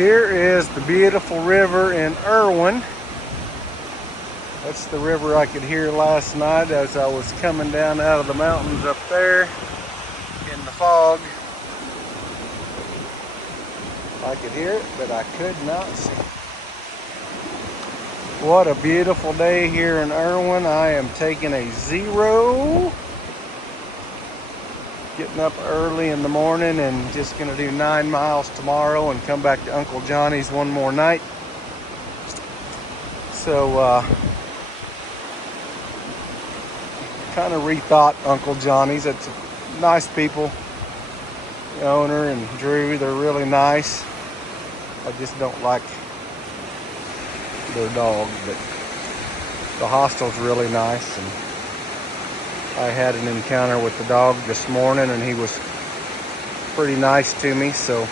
Here is the beautiful river in Erwin. That's the river I could hear last night as I was coming down out of the mountains up there in the fog. I could hear it, but I could not see. What a beautiful day here in Erwin. I am taking a 0. Getting up early in the morning and just going to do 9 miles tomorrow and come back to Uncle Johnny's one more night. So, kind of rethought Uncle Johnny's. It's nice people. The owner and Drew, they're really nice. I just don't like their dog, but the hostel's really nice. And I had an encounter with the dog this morning and he was pretty nice to me, so I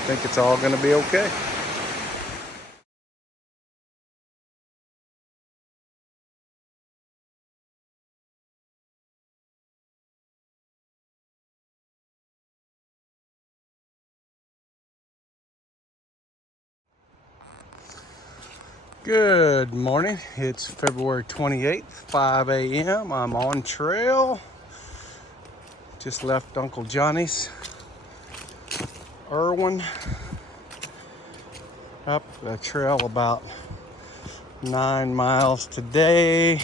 think it's all going to be okay. Good morning. It's February 28th, 5 a.m. I'm on trail. Just left Uncle Johnny's, Erwin, up the trail about 9 miles today. I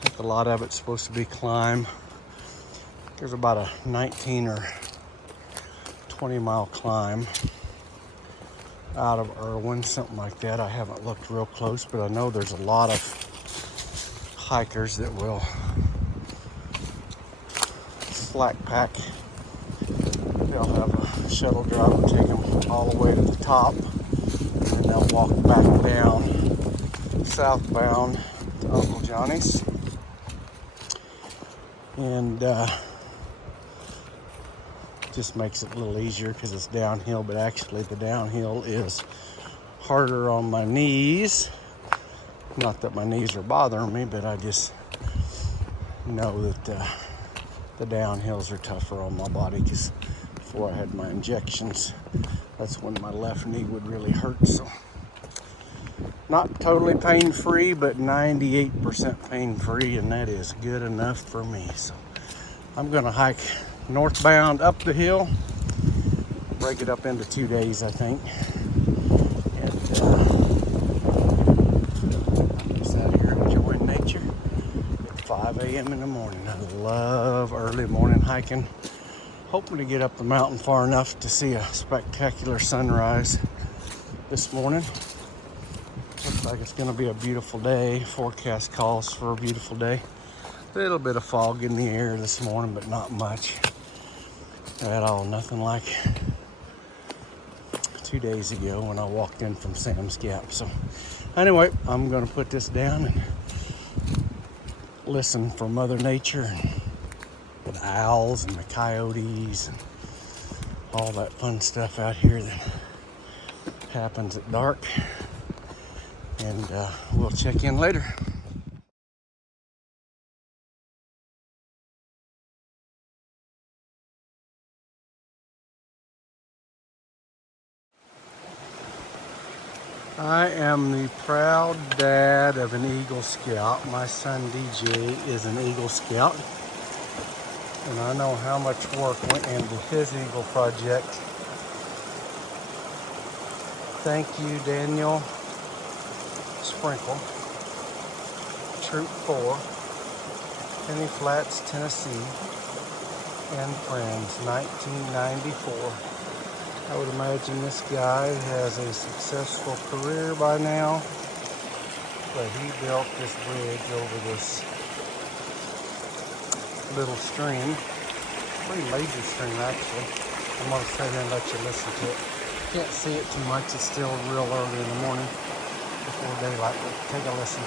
think a lot of it's supposed to be climb. There's about a 19 or 20 mile climb out of Erwin, something like that. I haven't looked real close, but I know there's a lot of hikers that will slack pack. They'll have a shuttle drive and take them all the way to the top, and then they'll walk back down southbound to Uncle Johnny's. And just makes it a little easier because it's downhill, but actually the downhill is harder on my knees. Not that my knees are bothering me, but I just know that the downhills are tougher on my body, because before I had my injections, that's when my left knee would really hurt. So not totally pain-free, but 98% pain-free, and that is good enough for me. So I'm gonna hike northbound up the hill, break it up into 2 days, I think. And I'm just out here enjoying nature at 5 a.m. in the morning. I love early morning hiking. Hoping to get up the mountain far enough to see a spectacular sunrise this morning. Looks like it's going to be a beautiful day. Forecast calls for a beautiful day. A little bit of fog in the air this morning, but not much at all. Nothing like 2 days ago when I walked in from Sam's Gap. So anyway, I'm going to put this down and listen for Mother Nature and the owls and the coyotes and all that fun stuff out here that happens at dark. And we'll check in later. I am the proud dad of an Eagle Scout. My son DJ is an Eagle Scout, and I know how much work went into his Eagle project. Thank you, Daniel Sprinkle, Troop 4, Penny Flats, Tennessee, and Friends, 1994. I would imagine this guy has a successful career by now, but he built this bridge over this little stream, pretty major stream actually. I'm going to stay here and let you listen to it. Can't see it too much, it's still real early in the morning before daylight, but take a listen.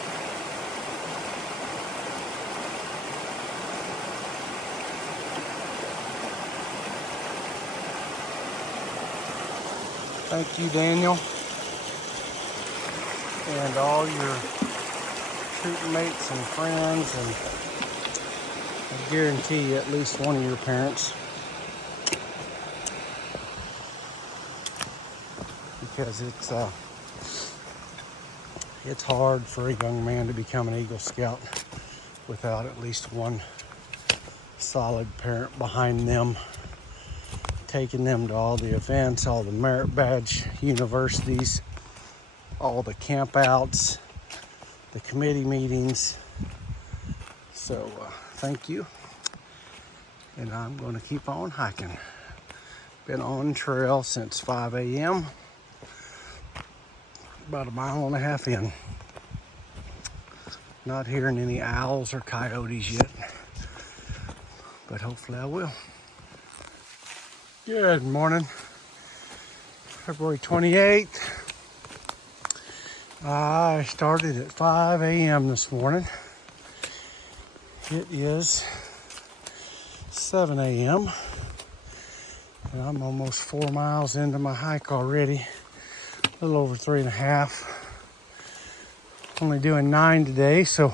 Thank you, Daniel, and all your troop mates and friends, and I guarantee at least one of your parents because it's hard for a young man to become an Eagle Scout without at least one solid parent behind them, taking them to all the events, all the merit badge universities, all the camp outs, the committee meetings. So thank you, and I'm going to keep on hiking. Been on trail since 5 a.m. about 1.5 miles in. Not hearing any owls or coyotes yet, but hopefully I will. Good morning, February 28th. I started at 5 a.m. this morning. It is 7 a.m. and I'm almost 4 miles into my hike already. A little over 3.5. Only doing 9 today, so I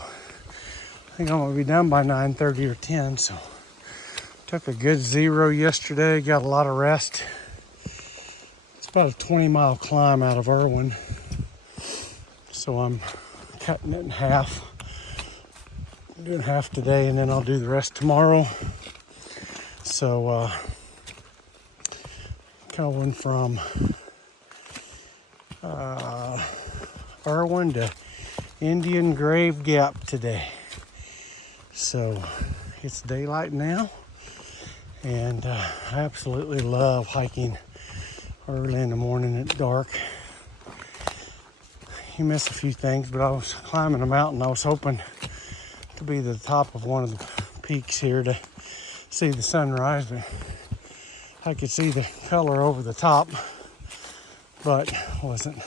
think I'm gonna be done by 9:30 or 10. So took a good 0 yesterday, got a lot of rest. It's about a 20-mile climb out of Erwin, so I'm cutting it in half. I'm doing half today, and then I'll do the rest tomorrow. So going from Erwin to Indian Grave Gap today. So it's daylight now, and I absolutely love hiking early in the morning at dark. You miss a few things, but I was climbing a mountain. I was hoping to be the top of one of the peaks here to see the sunrise, but I could see the color over the top, but wasn't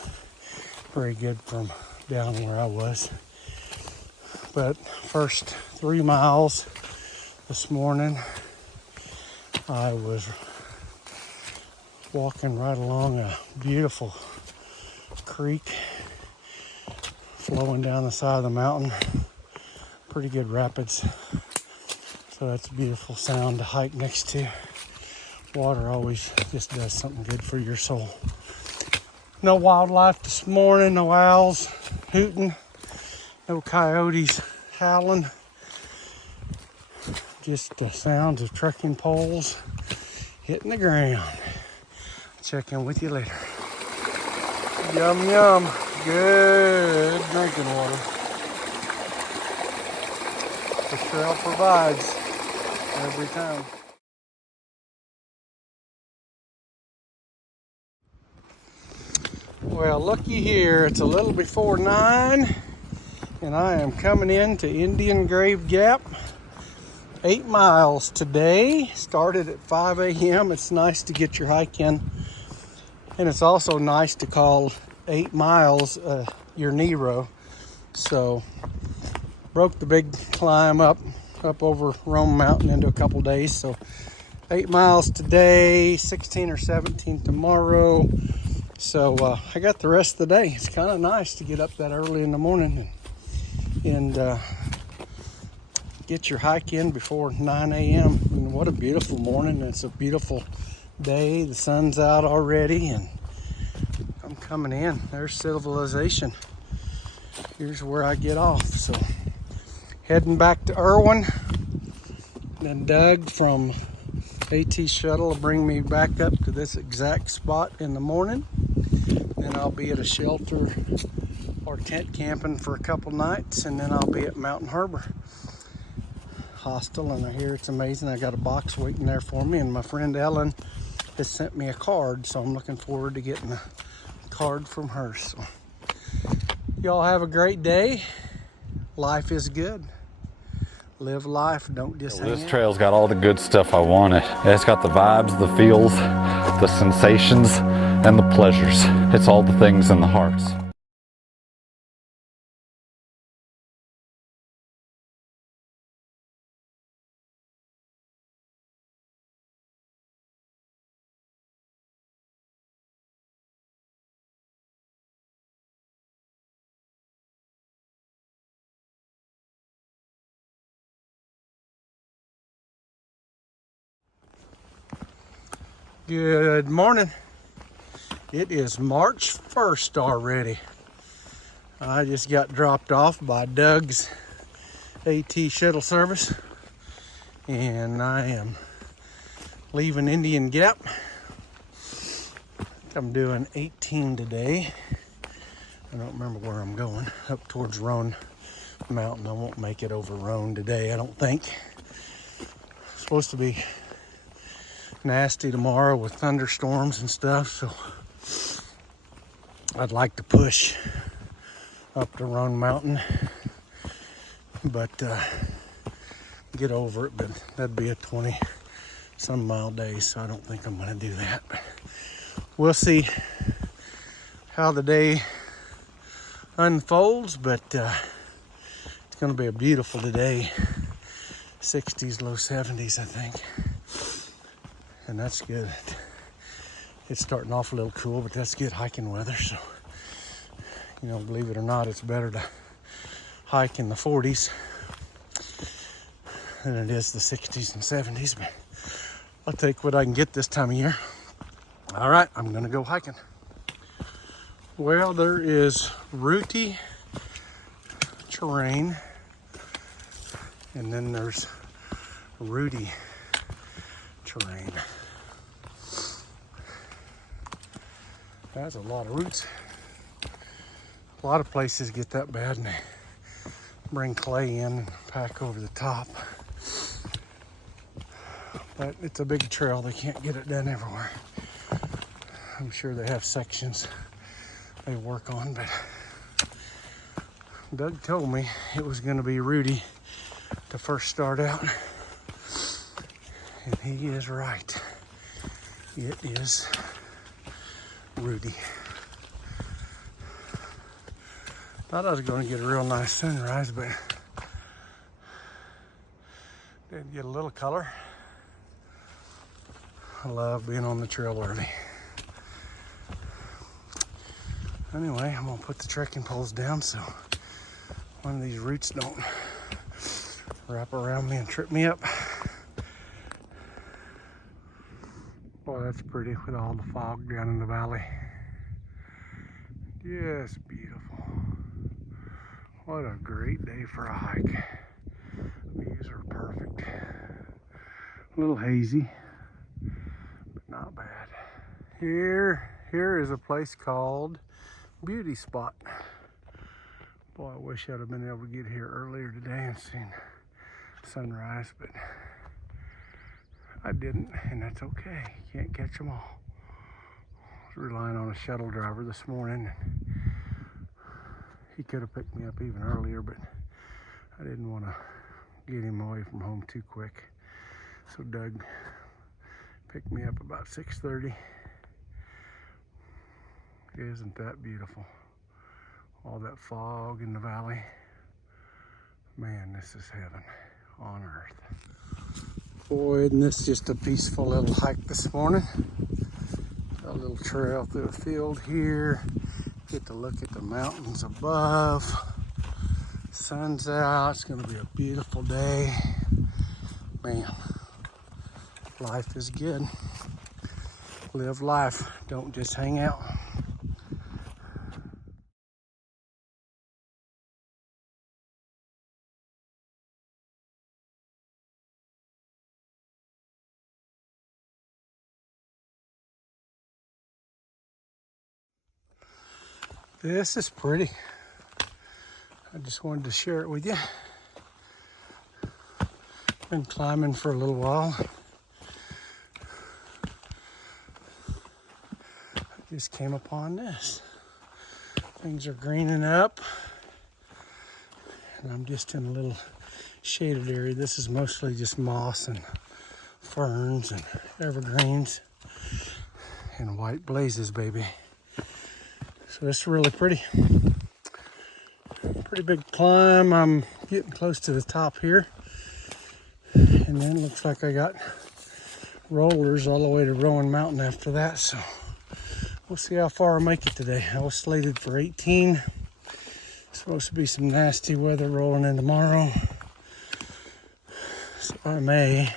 very good from down where I was. But first 3 miles this morning, I was walking right along a beautiful creek flowing down the side of the mountain. Pretty good rapids, so that's a beautiful sound to hike next to. Water always just does something good for your soul. No wildlife this morning, no owls hooting, no coyotes howling, just the sounds of trekking poles hitting the ground. Check in with you later. Yum, yum. Good drinking water. The trail provides every time. Well, looky here. It's a little before 9, and I am coming into Indian Grave Gap. 8 miles today. Started at 5 a.m. It's nice to get your hike in, and it's also nice to call 8 miles your Nero. So broke the big climb up over Roan Mountain into a couple days. So 8 miles today, 16 or 17 tomorrow. So I got the rest of the day. It's kind of nice to get up that early in the morning and get your hike in before 9 a.m. And what a beautiful morning. It's a beautiful day. The sun's out already, and I'm coming in. There's civilization. Here's where I get off. So heading back to Erwin. Then Doug from AT Shuttle will bring me back up to this exact spot in the morning. Then I'll be at a shelter or tent camping for a couple nights, and then I'll be at Mountain Harbor Hostel, and I hear it's amazing. I got a box waiting there for me, and my friend Ellen has sent me a card, so I'm looking forward to getting a card from her. So y'all have a great day. Life is good. Live life, don't just hang out. This trail's got all the good stuff I wanted. It's got the vibes, the feels, the sensations, and the pleasures. It's all the things in the hearts. Good morning. It is March 1st already. I just got dropped off by Doug's AT shuttle service, and I am leaving Indian Gap. I'm doing 18 today. I don't remember where I'm going. Up towards Roan Mountain. I won't make it over Roan today, I don't think. It's supposed to be nasty tomorrow with thunderstorms and stuff, so I'd like to push up to Roan Mountain, but get over it. But that'd be a 20-some mile day, so I don't think I'm going to do that. But we'll see how the day unfolds, but it's going to be a beautiful day. 60s, low 70s, I think, and that's good. It's starting off a little cool, but that's good hiking weather. So, you know, believe it or not, it's better to hike in the 40s than it is the 60s and 70s, but I'll take what I can get this time of year. All right, I'm gonna go hiking. Well, there is rooty terrain, and then there's rooty terrain. That's a lot of roots. A lot of places get that bad and they bring clay in and pack over the top. But it's a big trail, they can't get it done everywhere. I'm sure they have sections they work on, but Doug told me it was going to be rooty to first start out, and he is right. It is rooty. Thought I was going to get a real nice sunrise, but did get a little color. I love being on the trail early. Anyway, I'm gonna put the trekking poles down so one of these roots don't wrap around me and trip me up. Boy, that's pretty with all the fog down in the valley. Just beautiful. What a great day for a hike. Views are perfect. A little hazy, but not bad. Here is a place called Beauty Spot. Boy, I wish I'd have been able to get here earlier today and seen sunrise, but I didn't, and that's okay. Can't catch them all. I was relying on a shuttle driver this morning. He could have picked me up even earlier, but I didn't want to get him away from home too quick. So Doug picked me up about 6:30. Isn't that beautiful? All that fog in the valley. Man, this is heaven on earth. Boy, isn't this just a peaceful little hike this morning? A little trail through a field here. Get to look at the mountains above. Sun's out. It's gonna be a beautiful day. Man, life is good. Live life. Don't just hang out. This is pretty. I just wanted to share it with you. Been climbing for a little while. I just came upon this. Things are greening up, and I'm just in a little shaded area. This is mostly just moss and ferns and evergreens and white blazes, baby. So it's really pretty. Pretty big climb. I'm getting close to the top here. And then it looks like I got rollers all the way to Roan Mountain after that. So we'll see how far I make it today. I was slated for 18. Supposed to be some nasty weather rolling in tomorrow. So I may,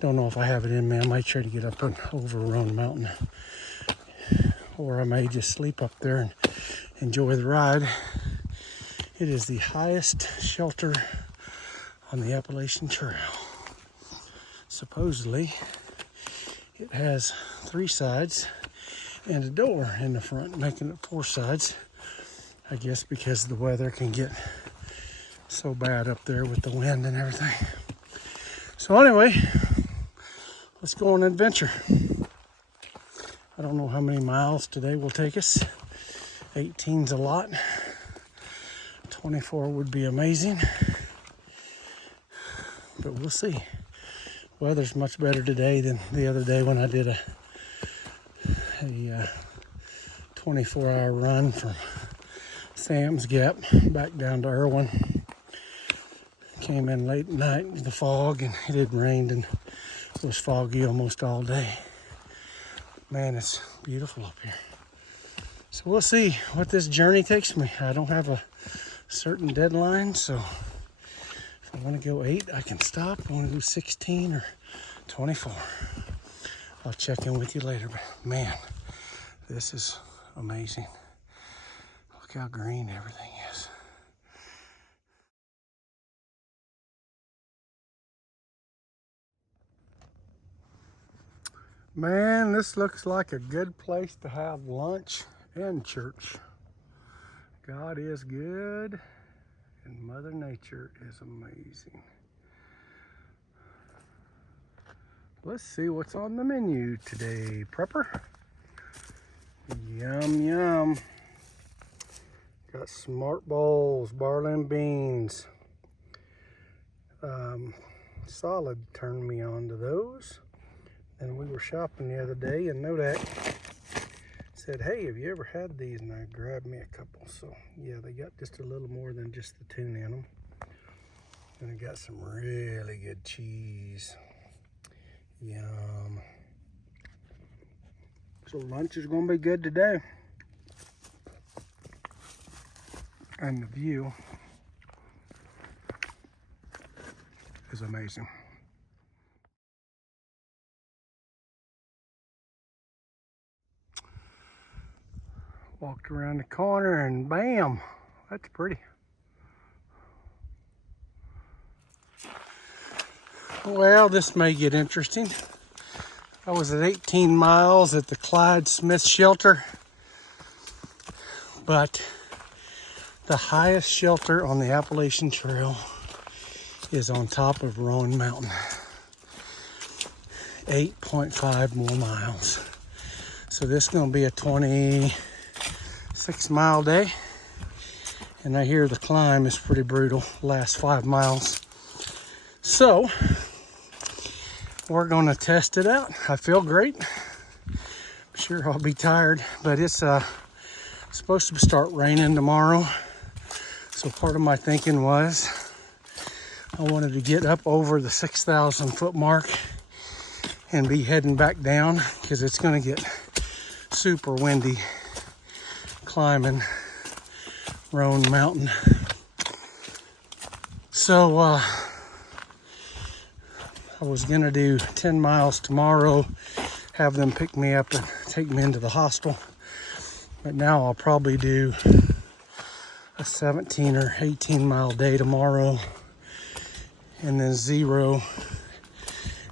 don't know if I have it in me. I might try to get up and over Roan Mountain or I may just sleep up there and enjoy the ride. It is the highest shelter on the Appalachian Trail. Supposedly, it has 3 sides and a door in the front, making it 4 sides. I guess because the weather can get so bad up there with the wind and everything. So anyway, let's go on an adventure. I don't know how many miles today will take us. 18's a lot. 24 would be amazing. But we'll see. Weather's much better today than the other day when I did a 24-hour run from Sam's Gap back down to Erwin. Came in late at night with the fog, and it had rained and it was foggy almost all day. Man, it's beautiful up here. So we'll see what this journey takes me. I don't have a certain deadline, so if I want to go 8, I can stop. If I want to do 16 or 24, I'll check in with you later. But man, this is amazing. Look how green everything is. Man, this looks like a good place to have lunch and church. God is good, and Mother Nature is amazing. Let's see what's on the menu today, prepper. Yum, yum. Got smart bowls, barley and beans. Solid turned me on to those. And we were shopping the other day, and Nodak said, hey, have you ever had these? And I grabbed me a couple. So yeah, they got just a little more than just the tuna in them. And I got some really good cheese. Yum. So lunch is gonna be good today. And the view is amazing. Walked around the corner and bam, that's pretty. Well, this may get interesting. I was at 18 miles at the Clyde Smith shelter, but the highest shelter on the Appalachian Trail is on top of Roan Mountain. 8.5 more miles. So this is gonna be a 26-mile day. And I hear the climb is pretty brutal, last 5 miles. So we're gonna test it out. I feel great. I'm sure I'll be tired, but it's supposed to start raining tomorrow. So part of my thinking was I wanted to get up over the 6,000 foot mark and be heading back down, because it's gonna get super windy climbing Roan Mountain. So I was gonna do 10 miles tomorrow, have them pick me up and take me into the hostel. But now I'll probably do a 17 or 18 mile day tomorrow, and then 0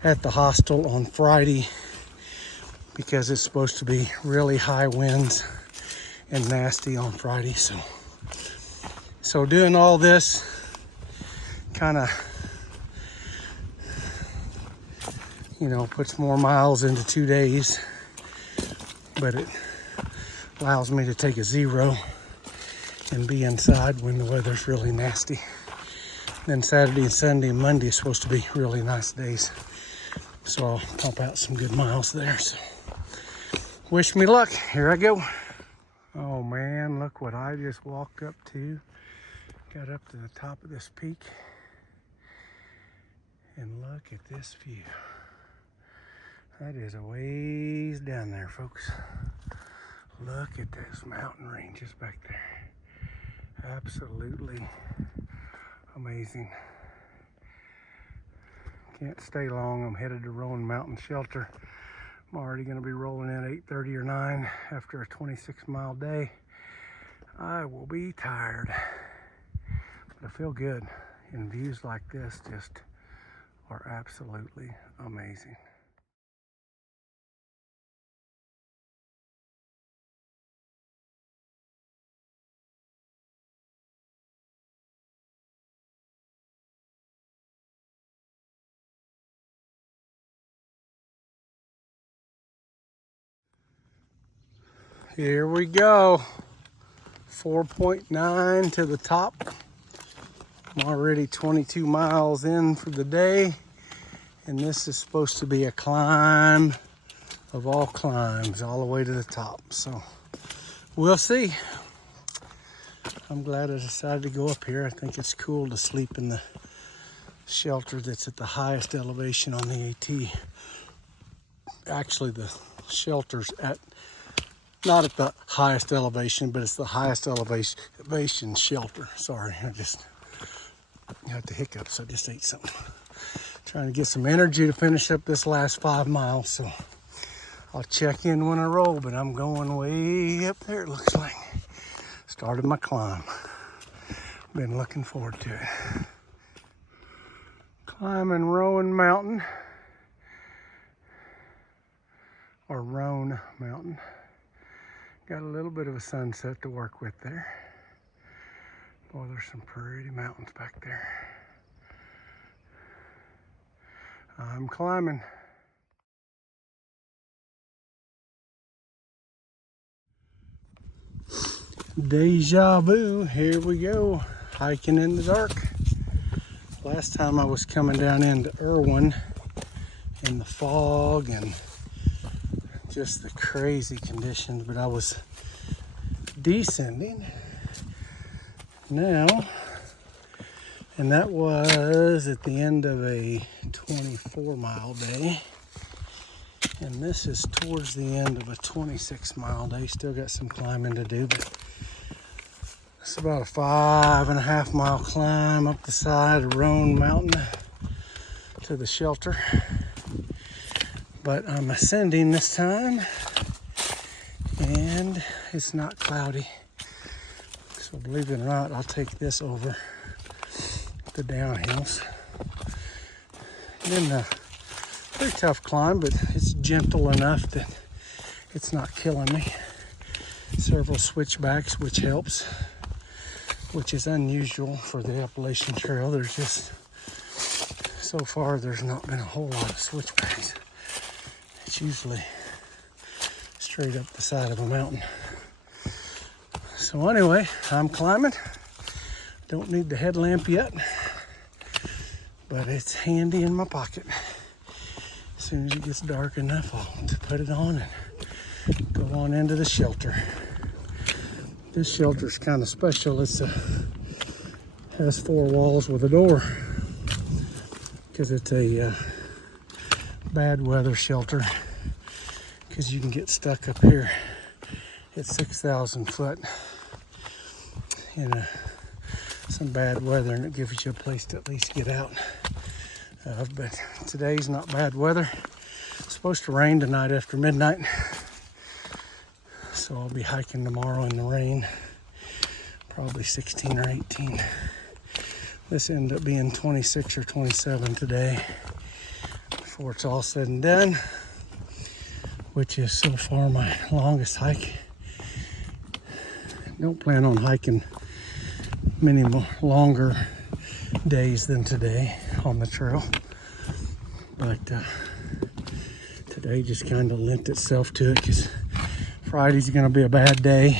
at the hostel on Friday, because it's supposed to be really high winds and nasty on Friday. So doing all this kind of, puts more miles into 2 days, but it allows me to take a 0 and be inside when the weather's really nasty. Then Saturday and Sunday and Monday is supposed to be really nice days. So I'll pump out some good miles there. So wish me luck. Here I go. Oh man, look what I just walked up to. Got up to the top of this peak. And look at this view. That is a ways down there, folks. Look at those mountain ranges back there. Absolutely amazing. Can't stay long. I'm headed to Roan Mountain Shelter. I'm already going to be rolling in 8:30 or 9 after a 26-mile day. I will be tired, but I feel good. And views like this just are absolutely amazing. Here we go. 4.9 to the top. I'm already 22 miles in for the day, and this is supposed to be a climb of all climbs all the way to the top. So we'll see. I'm glad I decided to go up here. I think it's cool to sleep in the shelter that's at the highest elevation on the AT. Actually, the shelter's not at the highest elevation, but it's the highest elevation shelter. Sorry, I just got the hiccups. I just ate something. Trying to get some energy to finish up this last 5 miles. So I'll check in when I roll, but I'm going way up there, it looks like. Started my climb. Been looking forward to it. Climbing Roan Mountain, or Roan Mountain. Got a little bit of a sunset to work with there. Boy, there's some pretty mountains back there. I'm climbing. Deja vu, here we go. Hiking in the dark. Last time I was coming down into Erwin in the fog and just the crazy conditions, but I was descending now, and that was at the end of a 24-mile day, and this is towards the end of a 26-mile day. Still got some climbing to do, but it's about a 5.5 mile climb up the side of Roan Mountain to the shelter. But I'm ascending this time, and it's not cloudy. So believe it or not, I'll take this over the downhills. Been a pretty tough climb, but it's gentle enough that it's not killing me. Several switchbacks, which helps, which is unusual for the Appalachian Trail. There's just, so far, there's not been a whole lot of switchbacks. It's usually straight up the side of a mountain. So anyway, I'm climbing. Don't need the headlamp yet, but it's handy in my pocket. As soon as it gets dark enough, I'll put it on and go on into the shelter. This shelter's kind of special. It's has 4 walls with a door because it's a bad weather shelter, because you can get stuck up here at 6,000 foot in some bad weather, and it gives you a place to at least get out of. But today's not bad weather. It's supposed to rain tonight after midnight, so I'll be hiking tomorrow in the rain, probably 16 or 18. This ended up being 26 or 27 today before it's all said and done, which is so far my longest hike. Don't plan on hiking many more longer days than today on the trail, but today just kind of lent itself to it because Friday's going to be a bad day,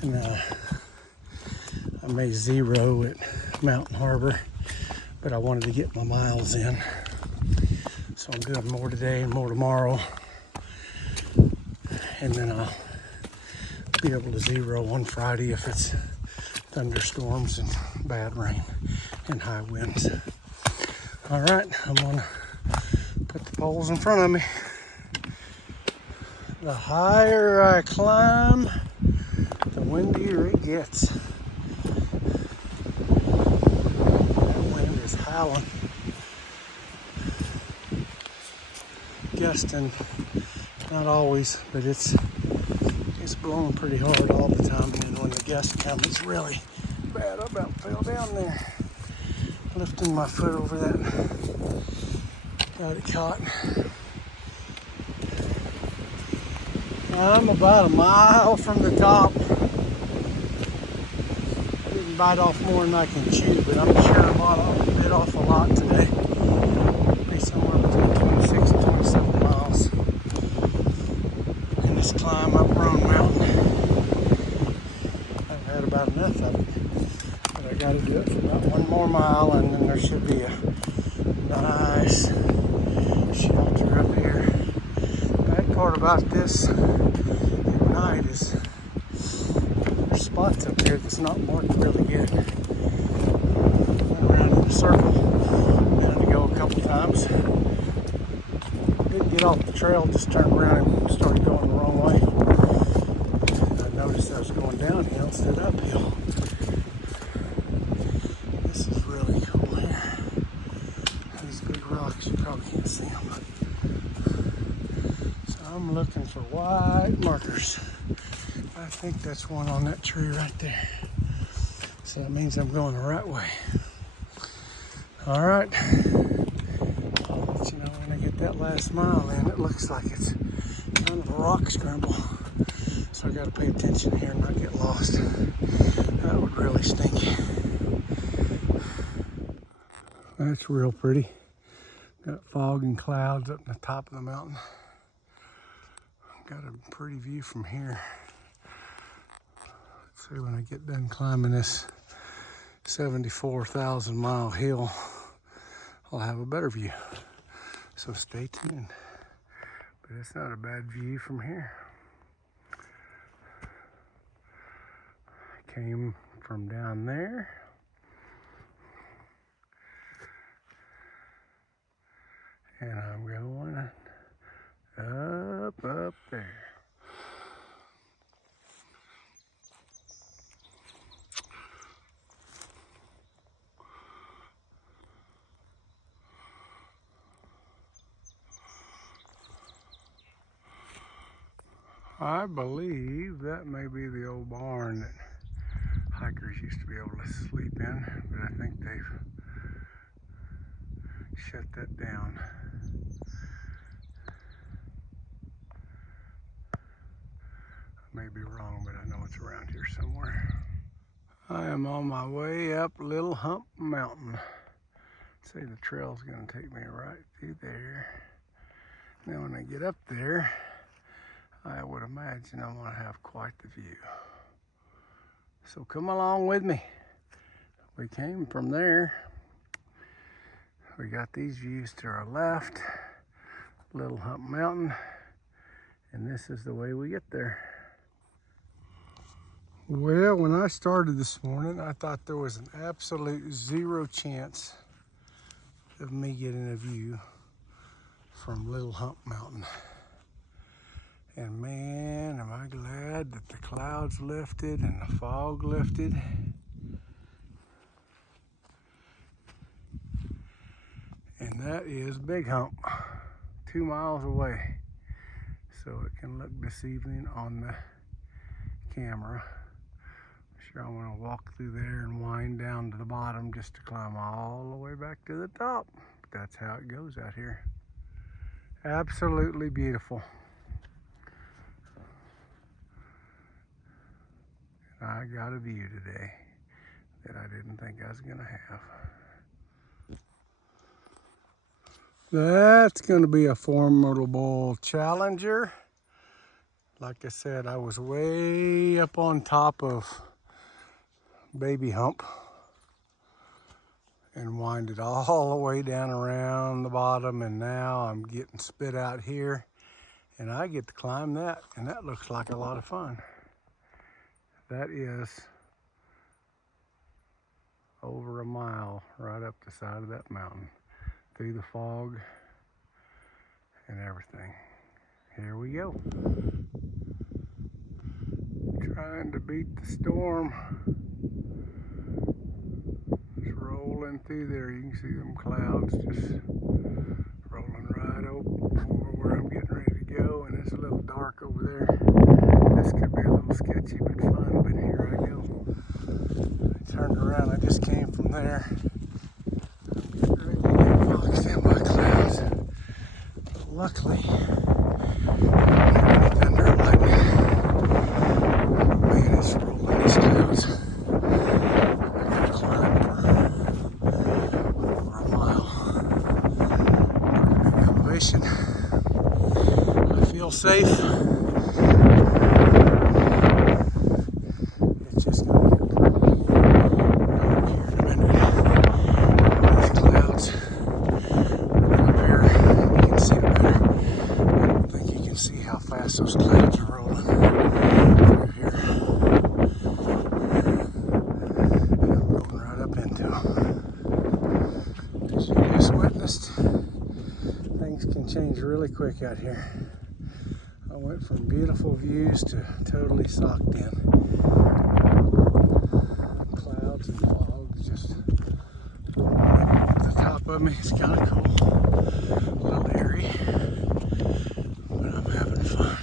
and I may zero at Mountain Harbor, but I wanted to get my miles in. So I'm doing more today and more tomorrow, and then I'll be able to zero on Friday if it's thunderstorms and bad rain and high winds. All right, I'm gonna put the poles in front of me. The higher I climb, the windier it gets. That wind is howling. gust, and not always, but it's blowing pretty hard all the time. And when the gust comes, it's really bad. I about fell down there, lifting my foot over that. Got it caught. I'm about a mile from the top. Didn't bite off more than I can chew, but I'm sure I bit off a lot today. Be somewhere between 26 and 27 miles in this climb up Roan Mountain. I've had about enough of it, but I got to do it for about one more mile, and then there should be a nice shelter up here. The bad part about this at night is there's spots up here that's not marked really good. Went around in a circle a minute ago a couple times. Didn't get off the trail, just turned around and started going the wrong way. I noticed I was going downhill instead of uphill. This is really cool here. These big rocks, you probably can't see them. So I'm looking for white markers. I think that's one on that tree right there. So that means I'm going the right way. All right. I'll let you know when I get that last mile in. It looks like it's kind of a rock scramble. So I got to pay attention here and not get lost. That would really stink. That's real pretty. Got fog and clouds up in the top of the mountain. Got a pretty view from here. Let's see when I get done climbing this 74,000 mile hill, I'll have a better view. So stay tuned. But it's not a bad view from here. Came from down there. And I'm going up there. I believe that may be the old barn that hikers used to be able to sleep in, but I think they've shut that down. I may be wrong, but I know it's around here somewhere. I am on my way up Little Hump Mountain. See, the trail's gonna take me right through there. Now when I get up there, I would imagine I'm gonna have quite the view. So come along with me. We came from there. We got these views to our left, Little Hump Mountain, and this is the way we get there. Well, when I started this morning, I thought there was an absolute zero chance of me getting a view from Little Hump Mountain. And man, am I glad that the clouds lifted and the fog lifted. And that is Big Hump, 2 miles away. So it can look deceiving on the camera. I'm sure I want to walk through there and wind down to the bottom just to climb all the way back to the top. But that's how it goes out here. Absolutely beautiful. I got a view today that I didn't think I was gonna have. That's gonna be a formidable challenger. Like I said, I was way up on top of Baby Hump and winded all the way down around the bottom, and now I'm getting spit out here and I get to climb that, and that looks like a lot of fun. That is over a mile right up the side of that mountain through the fog and everything. Here we go. Trying to beat the storm. Just rolling through there. You can see them clouds just rolling right over where I'm sketchy but fun, but here I go. I turned around, I just came from there. I'm getting ready to get boxed in by clouds. Luckily, any thunder and lightning. Man, it's rolling these clouds. I could climb for a mile. Pretty big elevation. I feel safe. It's just gonna get pretty dark here in a minute. These clouds up here, you can see it better. I don't think you can see how fast those clouds are rolling through here. And I'm rolling right up into them. As you just witnessed, things can change really quick out here. I went from beautiful views to totally socked in. Clouds and fog just rolling up the top of me. It's kind of cool, a little eerie, but I'm having fun.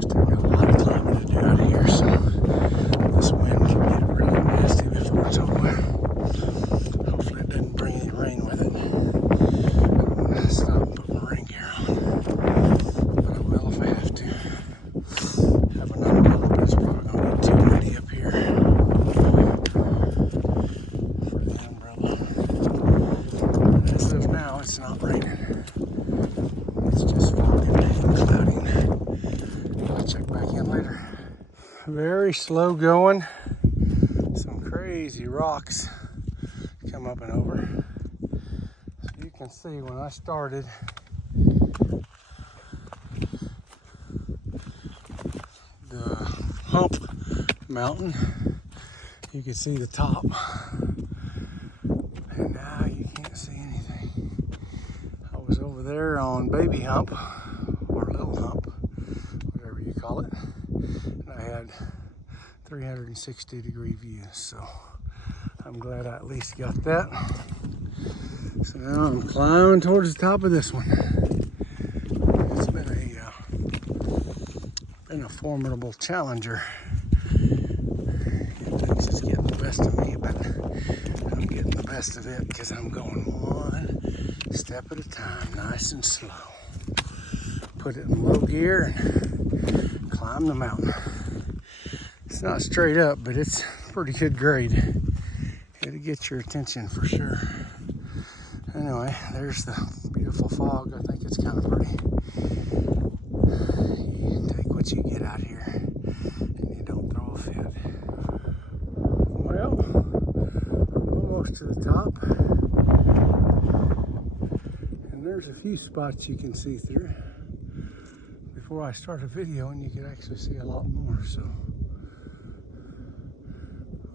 Still got a lot of climbing to do out here, so this wind can get really nasty before it's over. Hopefully it doesn't bring any rain with it. I'm gonna stop and put my rain gear on. But I will if I have to. Have an umbrella, but it's probably gonna get too muddy up here for the umbrella. As of now, it's not raining. It's just foggy and cloudy. I'll check back in later. Very slow going. Some crazy rocks come up and over. So you can see when I started, the hump mountain, you can see the top. And now you can't see anything. I was over there on baby hump, or little hump, whatever you call it. And I had 360-degree views, so I'm glad I at least got that. So now I'm climbing towards the top of this one. It's been a formidable challenger. Things just getting the best of me, but I'm getting the best of it because I'm going one step at a time, nice and slow. Put it in low gear and climb the mountain. It's not straight up, but it's pretty good grade. It'll get your attention for sure. Anyway, there's the beautiful fog. I think it's kind of pretty. You take what you get out here and you don't throw a fit. Well, I'm almost to the top. And there's a few spots you can see through. Before I start a video, and you can actually see a lot more, so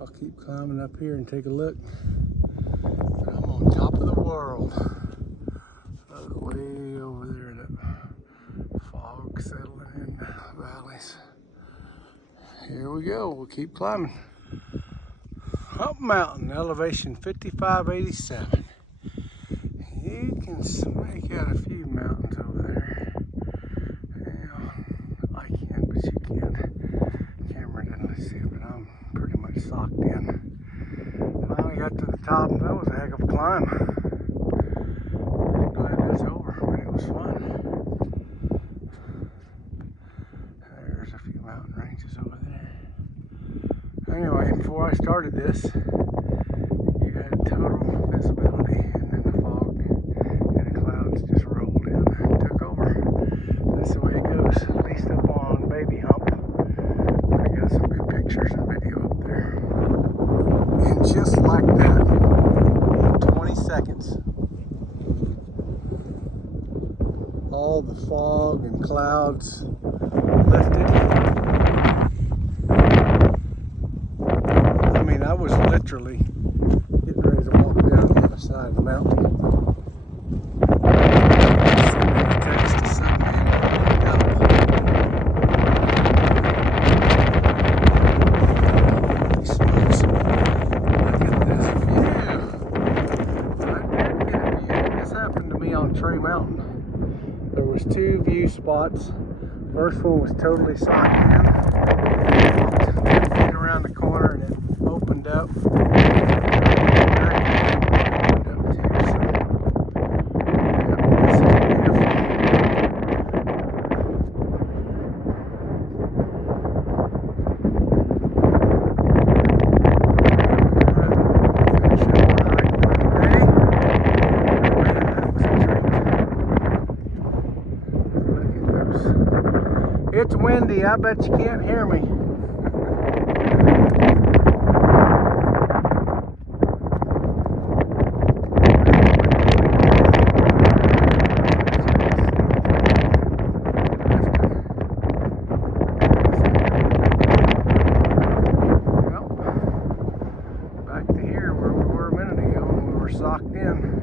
I'll keep climbing up here and take a look. But I'm on top of the world. Way over there, that fog settling in the valleys. Here we go, we'll keep climbing. Up mountain, elevation 5587. You can make out a few mountains over there. Yeah, I can, but you can't. Camera doesn't see it, but I'm pretty much socked in. Finally got to the top, and that was a heck of a climb. I'm glad it's over, but it was fun. There's a few mountain ranges over there. Anyway, before I started this, you had total visibility, and then the fog and the clouds just rolled in and took over. That's the way it goes, at least up on Baby Hump. I got some good pictures and video up there. And just like that, in 20 seconds, all the fog and clouds lifted. I mean, I was literally getting ready to walk down the other side of the mountain. Sending a text to some man holding up. Holy smokes. Look at this view. I did get a view. This happened to me on Tree Mountain. There was two view spots First one was totally socked in. Walked 10 feet around the corner and it opened up. It's windy, I bet you can't hear me. Well, back to here where we were a minute ago when we were socked in.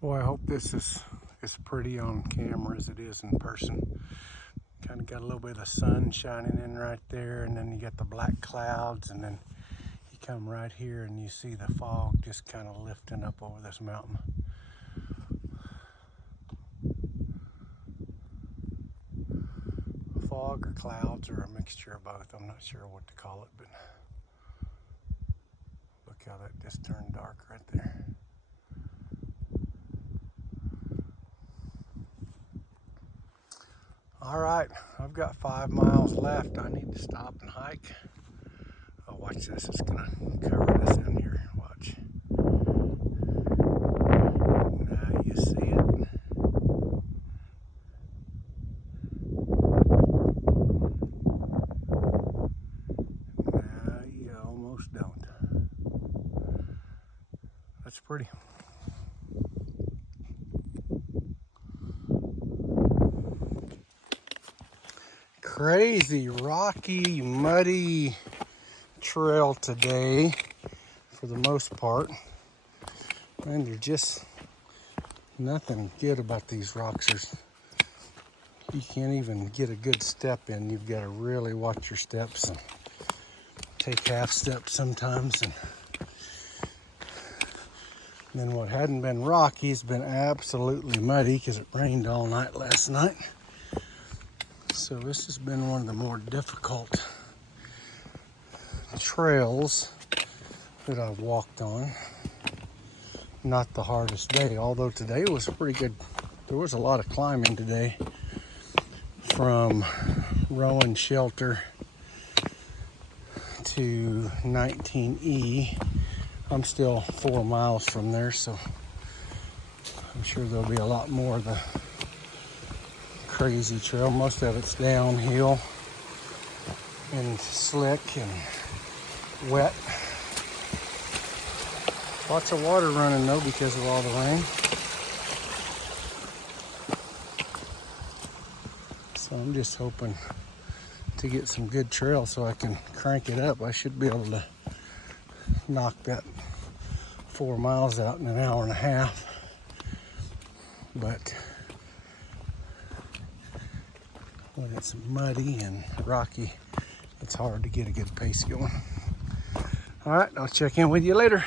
Boy, I hope this is as pretty on camera as it is in person. Kind of got a little bit of the sun shining in right there, and then you got the black clouds, and then you come right here and you see the fog just kind of lifting up over this mountain. Fog or clouds or a mixture of both. I'm not sure what to call it, but look how that just turned dark right there. All right, I've got 5 miles left. I need to stop and hike. Oh, watch this. It's gonna cover this in here. Watch. Now you see it. Now you almost don't. That's pretty. Crazy, rocky, muddy trail today for the most part. And there's just nothing good about these rocks. You can't even get a good step in. You've got to really watch your steps and take half steps sometimes. And then what hadn't been rocky has been absolutely muddy because it rained all night last night. So this has been one of the more difficult trails that I've walked on. Not the hardest day, although today was pretty good. There was a lot of climbing today from Roan Shelter to 19E. I'm still 4 miles from there, so I'm sure there'll be a lot more of the crazy trail. Most of it's downhill and slick and wet. Lots of water running though because of all the rain. So I'm just hoping to get some good trail so I can crank it up. I should be able to knock that 4 miles out in an hour and a half. But when it's muddy and rocky, it's hard to get a good pace going. All right, I'll check in with you later.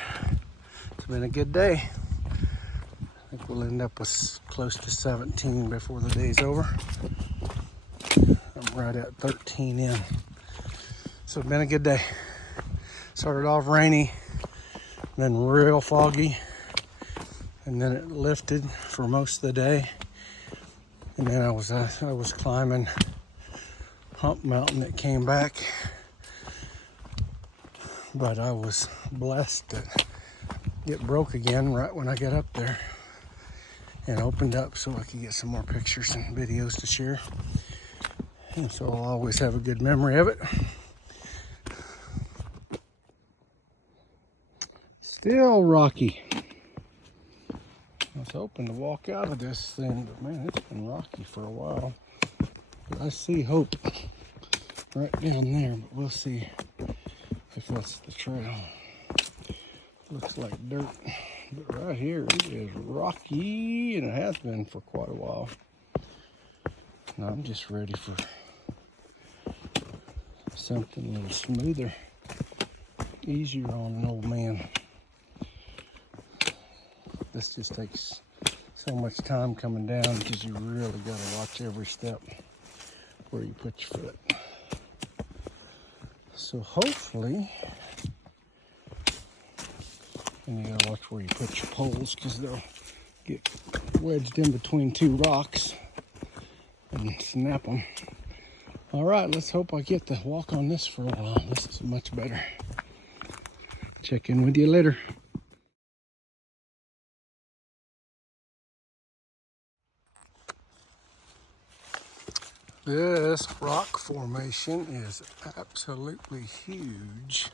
It's been a good day. I think we'll end up with close to 17 before the day's over. I'm right at 13 in. So it's been a good day. Started off rainy, then real foggy, and then it lifted for most of the day. And then I was climbing Hump Mountain. It came back, but I was blessed that it broke again right when I got up there and opened up so I could get some more pictures and videos to share. And so I'll always have a good memory of it. Still rocky. I was hoping to walk out of this thing, but man, it's been rocky for a while. But I see hope right down there, but we'll see if that's the trail. Looks like dirt, but right here it is rocky, and it has been for quite a while. Now I'm just ready for something a little smoother, easier on an old man. This just takes so much time coming down because you really got to watch every step where you put your foot. So hopefully, and you got to watch where you put your poles because they'll get wedged in between two rocks and snap them. All right, let's hope I get to walk on this for a while. This is much better. Check in with you later. This rock formation is absolutely huge.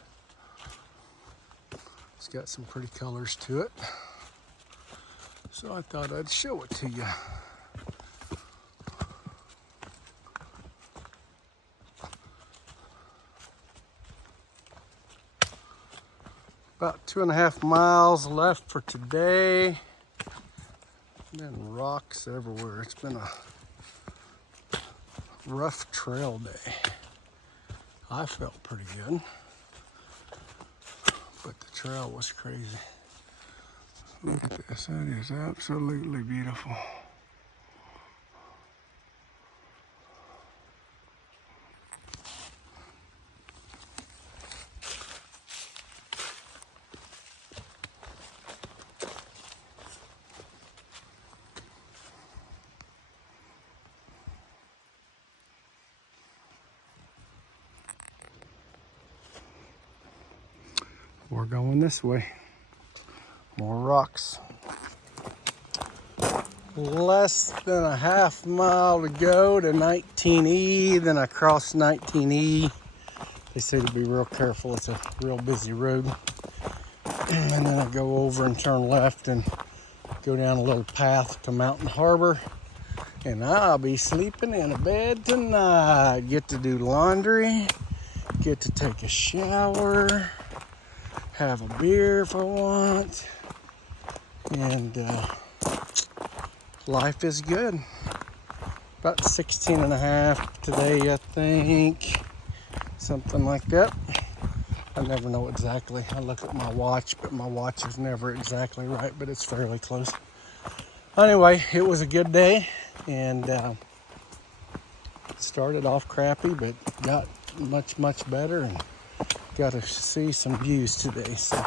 It's got some pretty colors to it. So I thought I'd show it to you. About 2.5 miles left for today. Been rocks everywhere. It's been a rough trail day. I felt pretty good, but the trail was crazy. Look at this, that is absolutely beautiful. We're going this way. More rocks. Less than a half mile to go to 19E. Then I cross 19E. They say to be real careful. It's a real busy road. And then I go over and turn left and go down a little path to Mountain Harbor. And I'll be sleeping in a bed tonight. Get to do laundry. Get to take a shower. Have a beer if I want. And life is good. About 16 and a half today, I think. Something like that. I never know exactly. I look at my watch, but my watch is never exactly right, but it's fairly close. Anyway, it was a good day, and started off crappy, but got much better, and got to see some views today. So,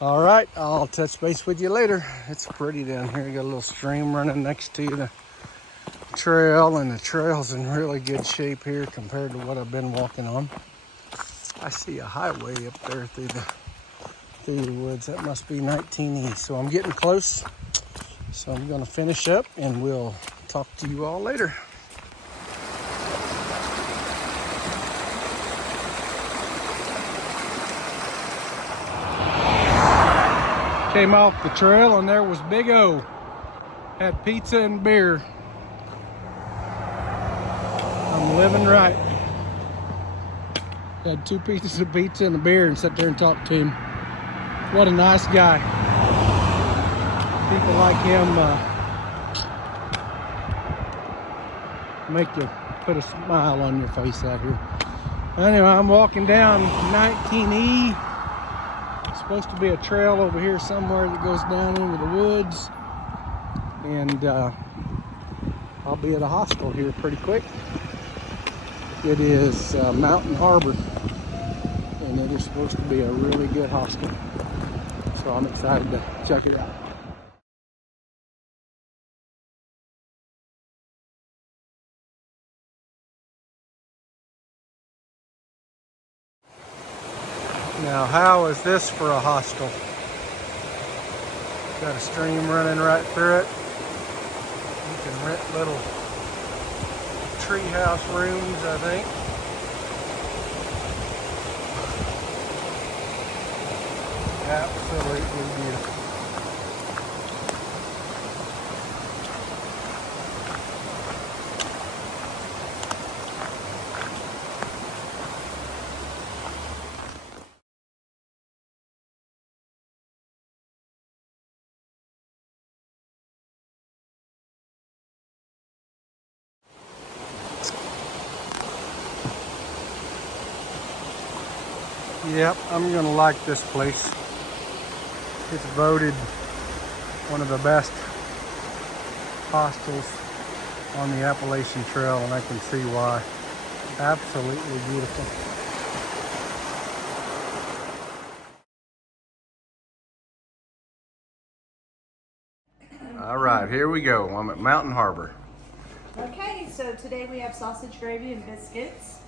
all right, I'll touch base with you later. It's pretty down here. You got a little stream running next to the trail, and the trail's in really good shape here compared to what I've been walking on. I see a highway up there through the woods. That must be 19E. So I'm getting close. So I'm going to finish up, and we'll talk to you all later. Came off the trail, and there was Big O. Had pizza and beer. I'm living right. Had 2 pieces of pizza and a beer and sat there and talked to him. What a nice guy. People like him make you put a smile on your face out here. Anyway, I'm walking down 19E. It's supposed to be a trail over here somewhere that goes down into the woods. And I'll be at a hostel here pretty quick. It is Mountain Harbor. And it is supposed to be a really good hostel. So I'm excited to check it out. Now, how is this for a hostel? Got a stream running right through it. You can rent little treehouse rooms, I think. Absolutely beautiful. Yep, I'm gonna like this place. It's voted one of the best hostels on the Appalachian Trail, and I can see why. Absolutely beautiful. All right, here we go. I'm at Mountain Harbor. Okay, so today we have sausage gravy and biscuits.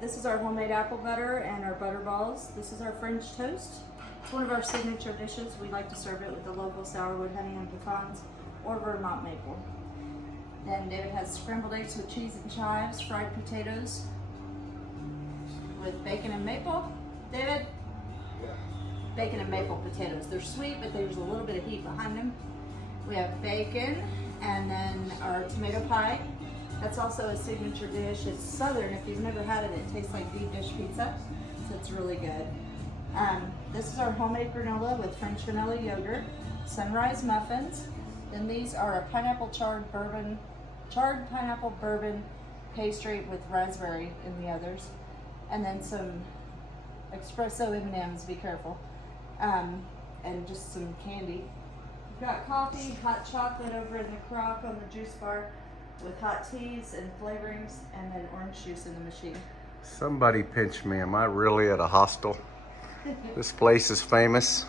This is our homemade apple butter and our butter balls. This is our French toast. It's one of our signature dishes. We like to serve it with the local sourwood honey and pecans or Vermont maple. Then David has scrambled eggs with cheese and chives, fried potatoes with bacon and maple. David? Bacon and maple potatoes. They're sweet, but there's a little bit of heat behind them. We have bacon, and then our tomato pie. That's also a signature dish. It's southern. If you've never had it, it tastes like deep dish pizza, so it's really good. This is our homemade granola with French vanilla yogurt, sunrise muffins. Then these are a charred pineapple bourbon pastry with raspberry in the others, and then some espresso M&Ms. Be careful, and just some candy. We've got coffee, hot chocolate over in the crock on the juice bar with hot teas and flavorings, and then orange juice in the machine. Somebody pinch me. Am I really at a hostel? This place is famous,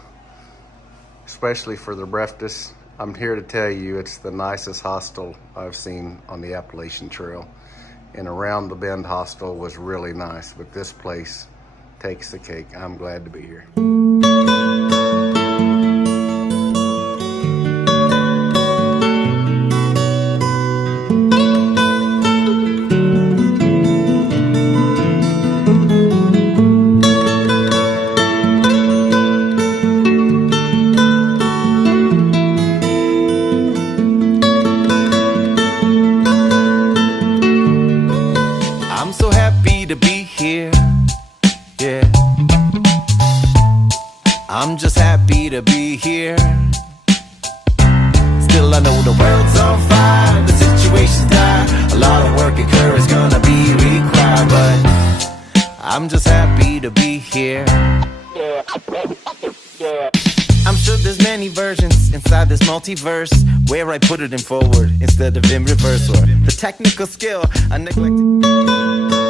especially for their breakfast. I'm here to tell you it's the nicest hostel I've seen on the Appalachian Trail. And Around the Bend Hostel was really nice, but this place takes the cake. I'm glad to be here. I'm so happy to be here, yeah. I'm just happy to be here. Still I know the world's on fire, the situation's dire. A lot of work and courage is gonna be required, but I'm just happy to be here. I'm sure there's many versions inside this multiverse where I put it in forward instead of in reverse, or the technical skill I neglected.